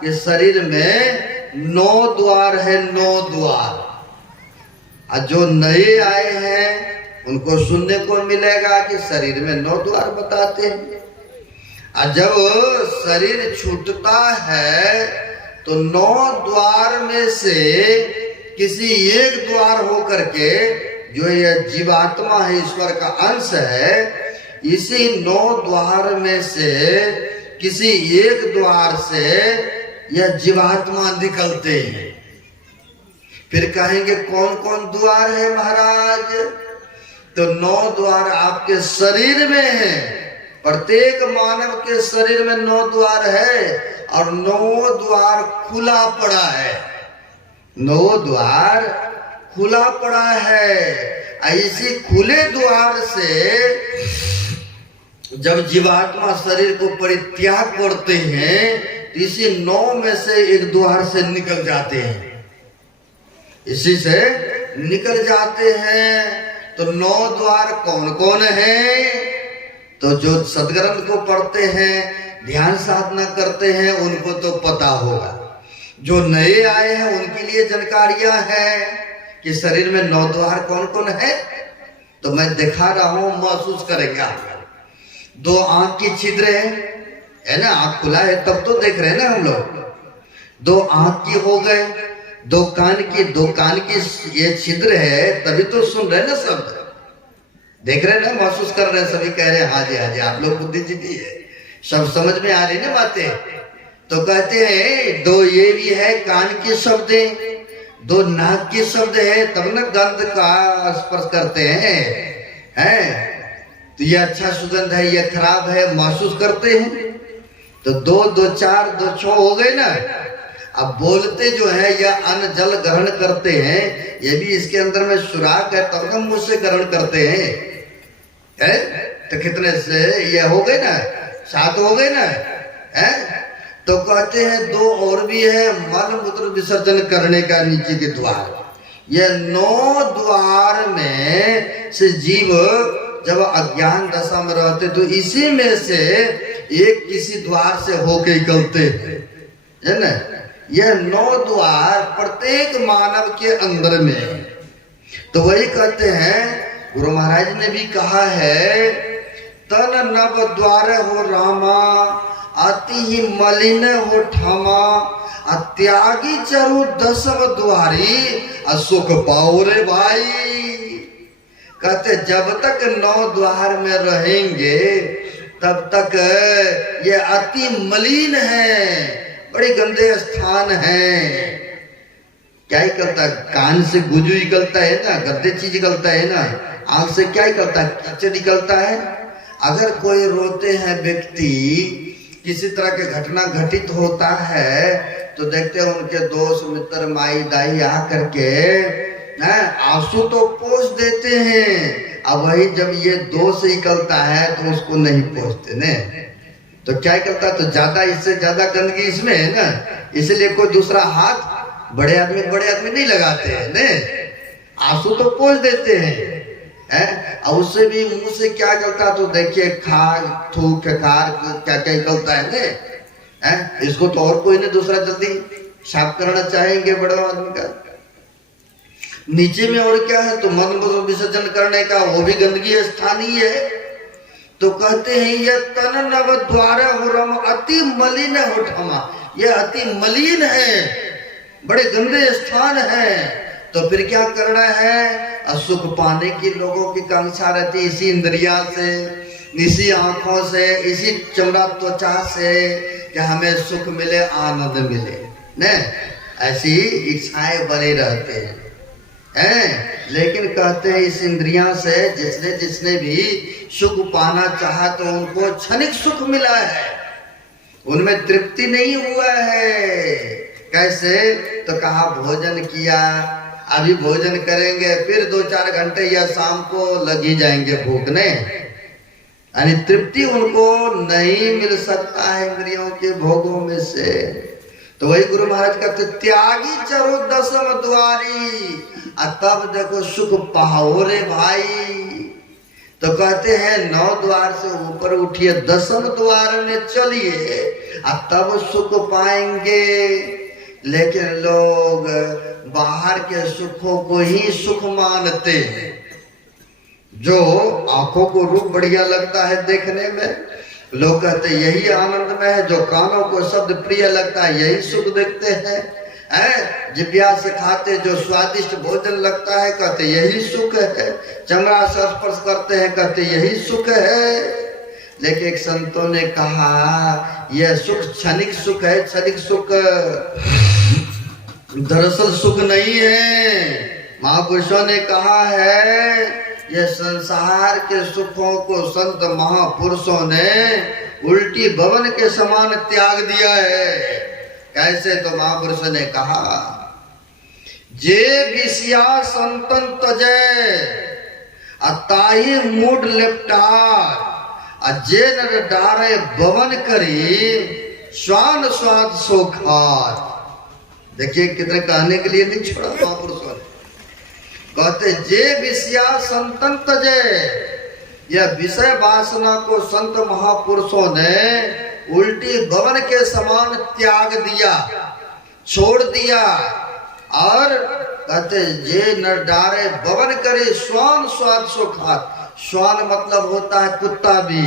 कि शरीर में 9 द्वार है, 9 द्वार। और जो नए आए हैं उनको सुनने को मिलेगा कि शरीर में 9 द्वार बताते हैं। और जब शरीर छूटता है तो 9 द्वार में से किसी एक द्वार होकर के, जो यह जीवात्मा है, ईश्वर का अंश है, इसी 9 द्वार में से किसी एक द्वार से यह जीवात्मा निकलते हैं। फिर कहेंगे कौन कौन द्वार है महाराज? तो 9 द्वार आपके शरीर में है। प्रत्येक मानव के शरीर में 9 द्वार है और 9 द्वार खुला पड़ा है। 9 द्वार खुला पड़ा है। इसी खुले द्वार से जब जीवात्मा शरीर को परित्याग करते हैं तो इसी 9 में से एक द्वार से निकल जाते हैं। इसी से निकल जाते हैं। तो 9 द्वार कौन कौन है? तो जो सदग्रंथ को पढ़ते हैं, ध्यान साधना करते हैं, उनको तो पता होगा। जो नए आए हैं उनके लिए जानकारियां हैं कि शरीर में 9 द्वार कौन कौन है। तो मैं दिखा रहा हूं, महसूस करेंगे आप। दो आंख की छिद्र है ना, आंख खुला है तब तो देख रहे हैं ना हम लोग। दो आंख की हो गए, दो कान की ये छिद्र है तभी तो सुन रहे हैं ना शब्द, देख रहे हैं ना, महसूस कर रहे हैं, सभी कह रहे हैं हाँ जी हाँ जी, आप लोग बुद्धिजीवी है, सब समझ में आ रही ना बातें। तो कहते हैं दो ये भी है कान के शब्द, दो नाक के शब्द है, तब ना गंध का स्पर्श करते हैं। तो ये अच्छा सुगंध है, ये खराब है, महसूस करते हैं। तो दो दो चार दो छह हो गए ना। अब बोलते जो है या अन्न जल ग्रहण करते हैं, ये भी इसके अंदर में सुराग है तब ना मुंह से ग्रहण करते हैं। तो कितने से ये हो गए ना, 7 हो गए ना। तो कहते हैं दो और भी है, मल मूत्र विसर्जन करने का नीचे के द्वार। ये 9 द्वार में से जीव जब अज्ञान दशा में रहते तो इसी में से एक किसी द्वार से होके निकलते है ना। यह 9 द्वार प्रत्येक मानव के अंदर में। तो वही कहते हैं, गुरु महाराज ने भी कहा है, तन नव द्वार हो रामा, अति ही मलिन हो ठामा, त्यागी चरु 10 द्वारी, सुख पाओ रे भाई। कहते जब तक 9 द्वार में रहेंगे तब तक ये अति मलिन है, बड़े गंदे स्थान है। क्या ही करता है, कान से गुजू निकलता है ना, गंदे चीज निकलता है ना, आंख से क्या निकलता है, कीचड़ निकलता है। अगर कोई रोते हैं व्यक्ति, किसी तरह के घटना घटित होता है तो देखते हैं उनके दोस्त मित्र माई दाई आ करके आंसू तो पोंछ देते हैं। अब वही जब ये दोष निकलता है तो उसको नहीं पोंछते ने। तो क्या करता है, तो ज्यादा इससे ज्यादा गंदगी इसमें है ना, इसलिए कोई दूसरा हाथ बड़े आदमी नहीं लगाते हैं ने, आंसू तो पोंछ देते हैं। और उससे भी मुंह से क्या करता तो देखिए खार थूक खार क्या क्या निकलता है ने। इसको तो और कोई नहीं दूसरा जल्दी साफ करना चाहेंगे बड़े आदमी का। नीचे में और क्या है, तो मल मूत्र विसर्जन करने का, वो भी गंदगी स्थान ही है। तो कहते हैं ये तन नव द्वार हो रम, अति मलिन हो ठमा, ये अति मलिन है, बड़े गंदे स्थान है। तो फिर क्या करना है, सुख पाने की लोगों की कांक्षा रहती, इसी इंद्रिया से, इसी आंखों से, इसी चमड़ा त्वचा से कि हमें सुख मिले, आनंद मिले ने, ऐसी इच्छाएं बने रहते हैं। लेकिन कहते हैं इस इंद्रियां से जिसने भी सुख पाना चाहा तो उनको क्षणिक सुख मिला है, उनमें तृप्ति नहीं हुआ है। कैसे, तो कहा भोजन किया, अभी भोजन करेंगे, फिर 2-4 घंटे या शाम को लग ही जाएंगे भूखने, यानी तृप्ति उनको नहीं मिल सकता है इंद्रियों के भोगों में से। तो वही गुरु महाराज कहते त्यागी चरो 10 द्वारी, तब देखो सुख पाओ रे भाई। तो कहते हैं 9 द्वार से ऊपर उठिए, 10वें द्वार में चलिए, तब सुख पाएंगे। लेकिन लोग बाहर के सुखों को ही सुख मानते हैं। जो आंखों को रूप बढ़िया लगता है देखने में, लोग कहते हैं यही आनंद में है। जो कानों को शब्द प्रिय लगता है यही सुख देखते हैं। जिभ्या से खाते जो स्वादिष्ट भोजन लगता है कहते यही सुख है। चमड़ा से स्पर्श करते हैं कहते यही सुख है। लेकिन एक संतों ने कहा यह सुख क्षणिक सुख है, क्षणिक सुख दरअसल सुख नहीं है। महापुरुषों ने कहा है यह संसार के सुखों को संत महापुरुषों ने उल्टी भवन के समान त्याग दिया है। कैसे, तो महापुरुषों ने कहा जे विषया संतन तजे ताही मूड लेपटार, जे नर डारे भवन करी स्वान स्वाद सोखार। देखिए कितने कहने के लिए नहीं छोड़ा महापुरुषों ने। कहते जे विषया संतन तजे, यह विषय वासना को संत महापुरुषों ने उल्टी भवन के समान त्याग दिया, छोड़ दिया। और कहते जे न डारे भवन करे स्वान स्वाद सुखात। स्वान मतलब होता है कुत्ता भी,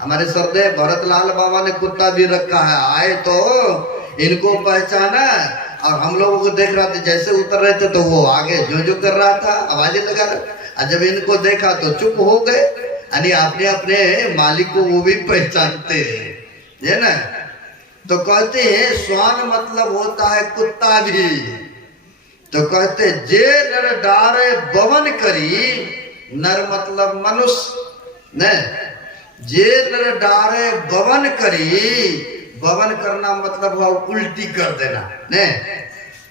हमारे सरदेव भरतलाल बाबा ने कुत्ता भी रखा है, आए तो इनको पहचाना और हम लोगों को देख रहा था, जैसे उतर रहे थे तो वो आगे जो कर रहा था, आवाजें लगा रहा। और जब इनको देखा तो चुप हो गए, यानी अपने अपने मालिक को वो भी पहचानते हैं, है ना। तो कहते हैं स्वान मतलब होता है कुत्ता भी। तो कहते जे नर डारे बवन करी, नर मतलब मनुष्य न, जे नर डारे बवन करी, बवन करना मतलब हुआ उल्टी कर देना ने,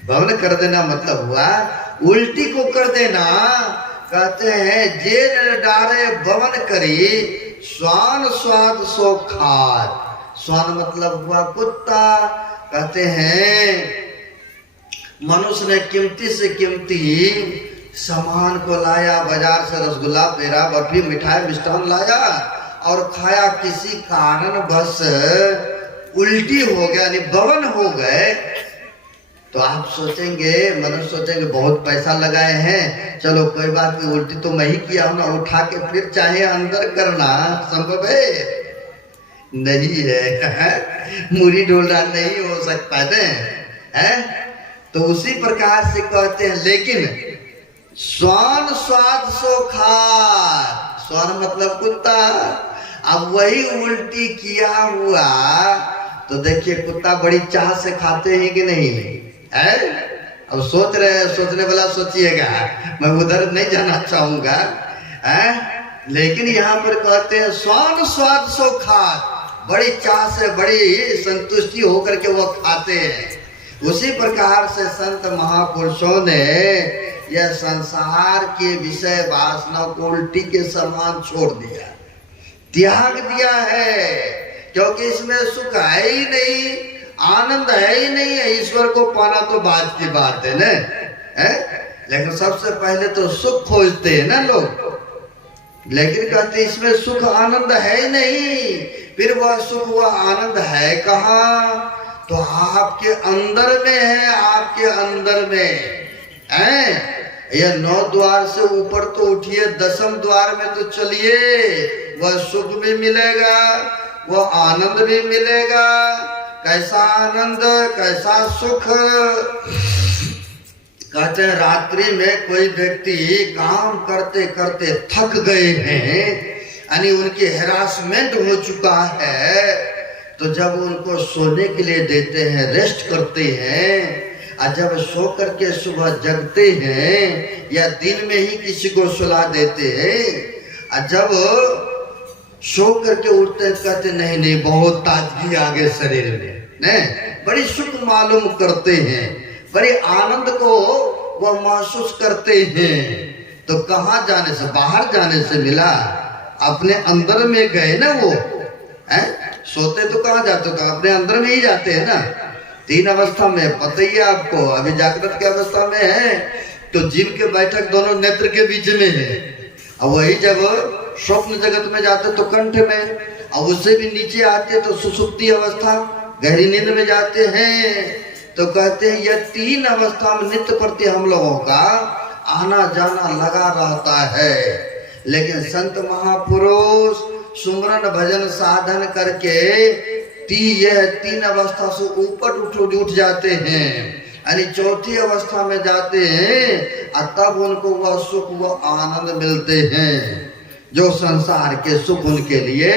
बवन कर देना मतलब हुआ उल्टी को कर देना। कहते हैं जे नर डारे बवन करी, स्वान स्वाद सो खाद, स्वान मतलब हुआ कुत्ता। कहते हैं मनुष्य ने कीमती से कीमती सामान को लाया, बाजार से रसगुल्ला पेड़ा बर्फी मिठाई मिष्ठान लाया और खाया, किसी कारण बस उल्टी हो गया, यानी बवन हो गए। तो आप सोचेंगे, मनुष्य सोचेंगे बहुत पैसा लगाए हैं, चलो कोई बात नहीं, उल्टी तो मैं ही किया हूं ना, उठा के फिर चाहे अंदर करना संभव है? नहीं है, मुरी डोलना नहीं हो सकता है। तो उसी प्रकार से कहते हैं, लेकिन स्वान स्वाद सो खाद, स्वान मतलब कुत्ता। अब वही उल्टी किया हुआ तो देखिए कुत्ता बड़ी चाह से खाते हैं कि नहीं है। अब सोच रहे, सोचने वाला सोचिएगा, मैं उधर नहीं जाना चाहूंगा है, लेकिन यहाँ पर कहते हैं स्वान स्वाद सो खाद, बड़ी चाह से बड़ी संतुष्टि होकर के वो खाते हैं। उसी प्रकार से संत महापुरुषों ने यह संसार के विषय वासना को उल्टी के समान छोड़ दिया, त्याग दिया है, क्योंकि इसमें सुख है ही नहीं, आनंद है ही नहीं है। ईश्वर को पाना तो बात की बात है ना, है? लेकिन सबसे पहले तो सुख खोजते हैं ना लोग, लेकिन कहते इसमें सुख आनंद है ही नहीं। फिर वह सुख वह आनंद है कहाँ? तो आपके अंदर में है, आपके अंदर में है। यह 9 द्वार से ऊपर तो उठिए, 10वें द्वार में तो चलिए, वह सुख भी मिलेगा, वह आनंद भी मिलेगा। कैसा आनंद, कैसा सुख? कहते हैं रात्रि में कोई व्यक्ति काम करते करते थक गए हैं, यानी उनकी हैरासमेंट हो चुका है, तो जब उनको सोने के लिए देते हैं, रेस्ट करते हैं, और जब सो करके सुबह जगते हैं या दिन में ही किसी को सुला देते हैं, और जब सो करके उठते हैं कहते नहीं नहीं बहुत ताजगी आ गई शरीर में, नहीं बड़ी सुख मालूम करते हैं, बड़े आनंद को वह महसूस करते हैं। तो कहाँ जाने से, बाहर जाने से मिला, अपने अंदर में गए ना वो है। सोते तो कहाँ जाते हो, अपने अंदर में ही जाते हैं ना। 3 अवस्था में पता ही है आपको, अभी जागृत की अवस्था में है तो जीव के बैठक दोनों नेत्र के बीच में है, और वही जब स्वप्न जगत में जाते तो कंठ में, और उससे भी नीचे आते तो सुसुप्ति अवस्था, गहरी नींद में जाते हैं। तो कहते हैं यह 3 अवस्था में नित्य प्रति हम लोगों का आना जाना लगा रहता है। लेकिन संत महापुरुष सुमरन भजन साधन करके यह 3 अवस्था से ऊपर उठ जाते हैं, यानी 4थी अवस्था में जाते हैं, और तब उनको वह सुख वह आनंद मिलते हैं। जो संसार के सुख उनके लिए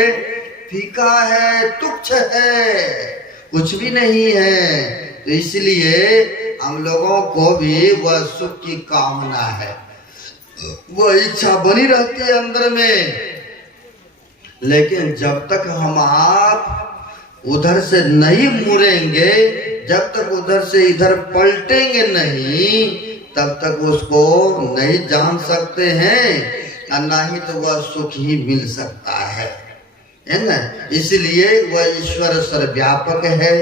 फीका है, तुच्छ है, कुछ भी नहीं है। तो इसलिए हम लोगों को भी वह सुख की कामना है, वह इच्छा बनी रहती है अंदर में। लेकिन जब तक हम आप उधर से नहीं मुड़ेंगे, जब तक उधर से इधर पलटेंगे नहीं, तब तक उसको नहीं जान सकते हैं, और ना ही तो वह सुख ही मिल सकता है ना। इसलिए वह ईश्वर सर्वव्यापक है,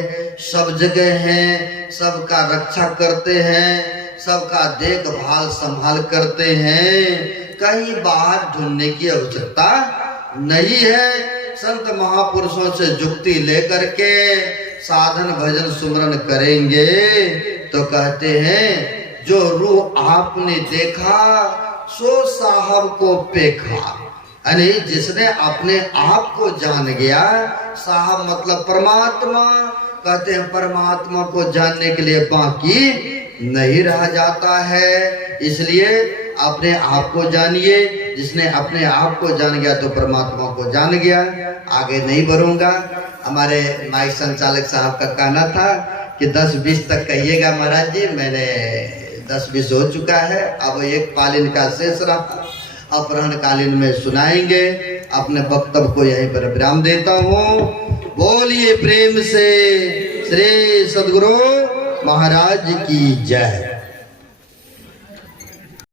सब जगह है, सबका रक्षा करते हैं, सबका देखभाल संभाल करते हैं, कहीं बाहर ढूंढने की आवश्यकता नहीं है। संत महापुरुषों से जुक्ति लेकर के साधन भजन सुमरन करेंगे तो कहते हैं जो रूह आपने देखा सो साहब को पेखा, यानी जिसने अपने आप को जान गया, साहब मतलब परमात्मा, कहते हैं परमात्मा को जानने के लिए बाकी नहीं रह जाता है। इसलिए अपने आप को जानिए, जिसने अपने आप को जान गया तो परमात्मा को जान गया। आगे नहीं बढ़ूंगा, हमारे माइक संचालक साहब का कहना था कि 10-20 तक कहिएगा महाराज जी, मैंने 10-20 हो चुका है, अब एक कालीन का शेष रहा, अपराह्न कालीन में सुनाएंगे। अपने वक्तव्य को यहीं पर विराम देता हूँ। बोलिए प्रेम से श्री सद्गुरु महाराज की जय।